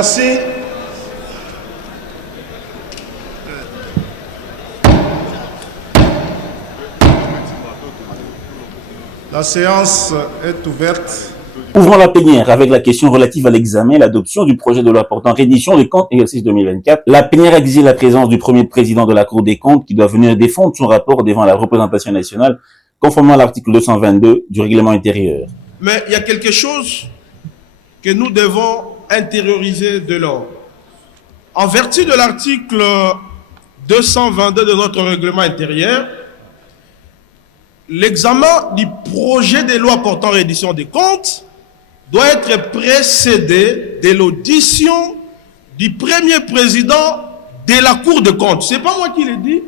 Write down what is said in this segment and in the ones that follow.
Merci. La séance est ouverte. Ouvrons la plénière avec la question relative à l'examen et l'adoption du projet de loi portant reddition des comptes exercice 2024. La plénière exige la présence du premier président de la Cour des comptes qui doit venir défendre son rapport devant la représentation nationale conformément à l'article 222 du règlement intérieur. Mais il y a quelque chose que nous devons intérioriser de l'ordre. En vertu de l'article 222 de notre règlement intérieur, l'examen du projet de loi portant reddition des comptes doit être précédé de l'audition du premier président de la Cour des comptes. Ce n'est pas moi qui le dis,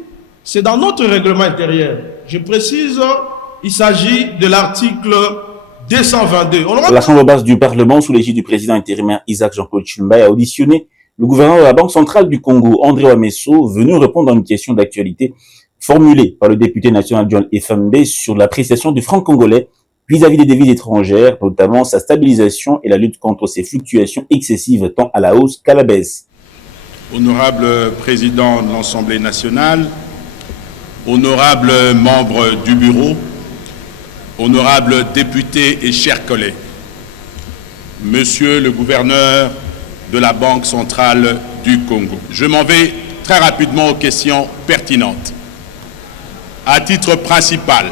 c'est dans notre règlement intérieur. Je précise, il s'agit de l'article 222. L'Assemblée basse du Parlement, sous l'égide du président intérimaire Isaac Jean-Claude Tshilombo, a auditionné le gouverneur de la Banque centrale du Congo, André Ouamesso, venu répondre à une question d'actualité formulée par le député national John Efambe sur l'appréciation du franc congolais vis-à-vis des devises étrangères, notamment sa stabilisation et la lutte contre ses fluctuations excessives tant à la hausse qu'à la baisse. Honorable président de l'Assemblée nationale, honorables membres du bureau, honorables députés et chers collègues, monsieur le gouverneur de la Banque centrale du Congo, je m'en vais très rapidement aux questions pertinentes. À titre principal,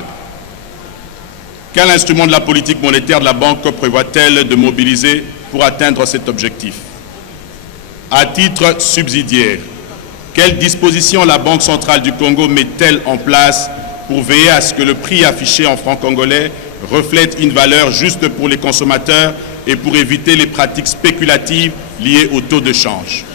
quel instrument de la politique monétaire de la Banque prévoit-elle de mobiliser pour atteindre cet objectif? À titre subsidiaire, quelles dispositions la Banque centrale du Congo met-elle en place pour veiller à ce que le prix affiché en francs congolais reflète une valeur juste pour les consommateurs et pour éviter les pratiques spéculatives liées au taux de change?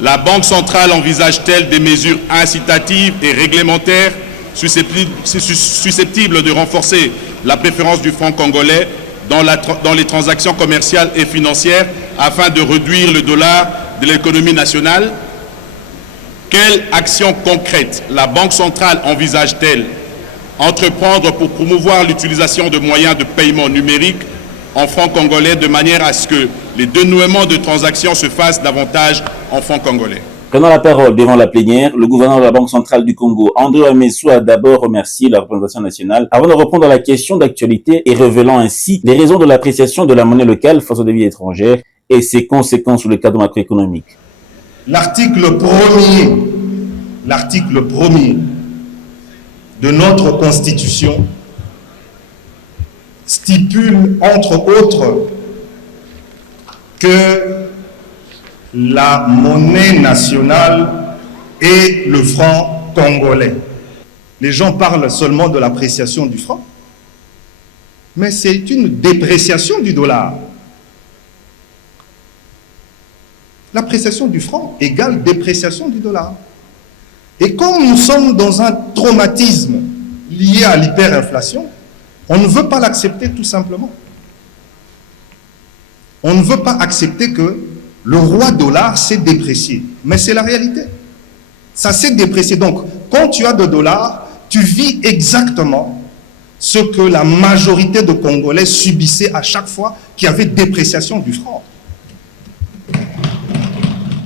La Banque centrale envisage-t-elle des mesures incitatives et réglementaires susceptibles de renforcer la préférence du franc congolais dans les transactions commerciales et financières afin de réduire le dollar de l'économie nationale? Quelles actions concrètes la Banque centrale envisage-t-elle entreprendre pour promouvoir l'utilisation de moyens de paiement numériques en francs congolais de manière à ce que les dénouements de transactions se fassent davantage en francs congolais? Prenant la parole devant la plénière, le gouverneur de la Banque centrale du Congo, André Ouamesso, a d'abord remercié la représentation nationale avant de répondre à la question d'actualité et révélant ainsi les raisons de l'appréciation de la monnaie locale face aux devises étrangères et ses conséquences sur le cadre macroéconomique. L'article premier de notre Constitution stipule, entre autres, que la monnaie nationale est le franc congolais. Les gens parlent seulement de l'appréciation du franc, mais c'est une dépréciation du dollar. L'appréciation du franc égale dépréciation du dollar. Et comme nous sommes dans un traumatisme lié à l'hyperinflation, on ne veut pas l'accepter tout simplement. On ne veut pas accepter que le roi dollar s'est déprécié. Mais c'est la réalité. Ça s'est déprécié. Donc, quand tu as de dollars, tu vis exactement ce que la majorité de Congolais subissaient à chaque fois qu'il y avait dépréciation du franc.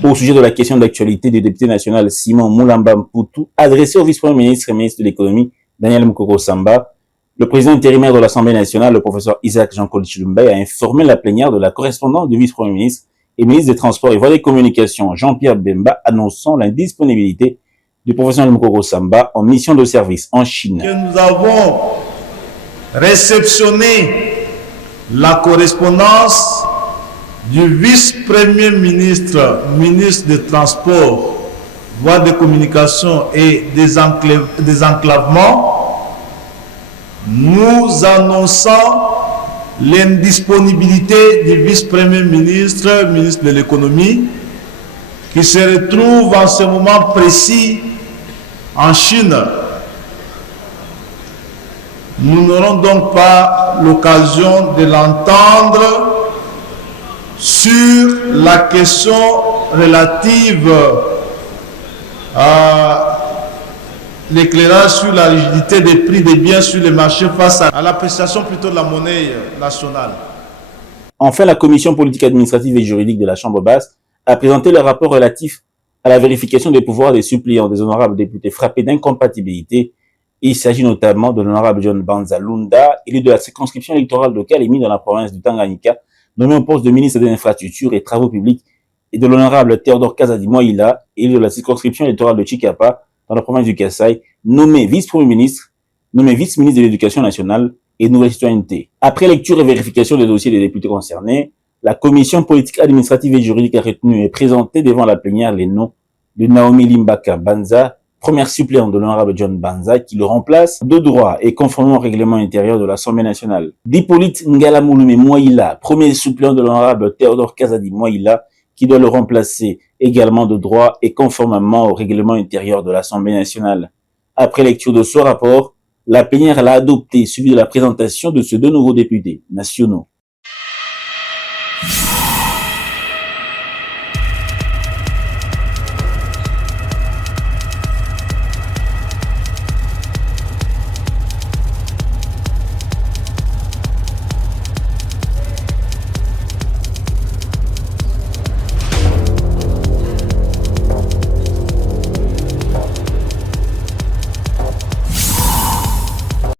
Au sujet de la question d'actualité du député national Simon Moulamba Mpoutou, adressé au vice-premier ministre et ministre de l'économie Daniel Mukoko-Samba, le président intérimaire de l'Assemblée nationale, le professeur Isaac Jean-Claude Tshilombo, a informé la plénière de la correspondance du vice-premier ministre et ministre des Transports et Voies des Communications, Jean-Pierre Bemba, annonçant l'indisponibilité du professeur Mukoko-Samba en mission de service en Chine. Nous avons réceptionné la correspondance du vice-premier ministre, ministre des Transports, Voies de Communication et Désenclavement, nous annonçant l'indisponibilité du vice-premier ministre, ministre de l'économie, qui se retrouve en ce moment précis en Chine. Nous n'aurons donc pas l'occasion de l'entendre sur la question relative à l'éclairage sur la rigidité des prix des biens sur les marchés face à l'appréciation plutôt de la monnaie nationale. Enfin, la commission politique administrative et juridique de la Chambre basse a présenté le rapport relatif à la vérification des pouvoirs des suppléants des honorables députés frappés d'incompatibilité. Il s'agit notamment de l'honorable John Banza Lunda, élu de la circonscription électorale de Kalemi dans la province du Tanganyika, nommé au poste de ministre de l'Infrastructure et Travaux publics, et de l'honorable Théodore Kazadi Moïla, élu de la circonscription électorale de Chikapa dans la province du Kasaï, nommé vice-premier ministre, nommé vice-ministre de l'Éducation nationale et Nouvelle Citoyenneté. Après lecture et vérification des dossiers des députés concernés, la commission politique administrative et juridique a retenu et présenté devant la plénière les noms de Naomi Limbaka Banza, première suppléante de l'honorable John Banza, qui le remplace de droit et conformément au règlement intérieur de l'Assemblée nationale. D'Hippolyte Ngalamouloumé Moïla, premier suppléant de l'honorable Théodore Kazadi Moïla, qui doit le remplacer également de droit et conformément au règlement intérieur de l'Assemblée nationale. Après lecture de ce rapport, la plénière l'a adopté, suivi de la présentation de ces deux nouveaux députés nationaux.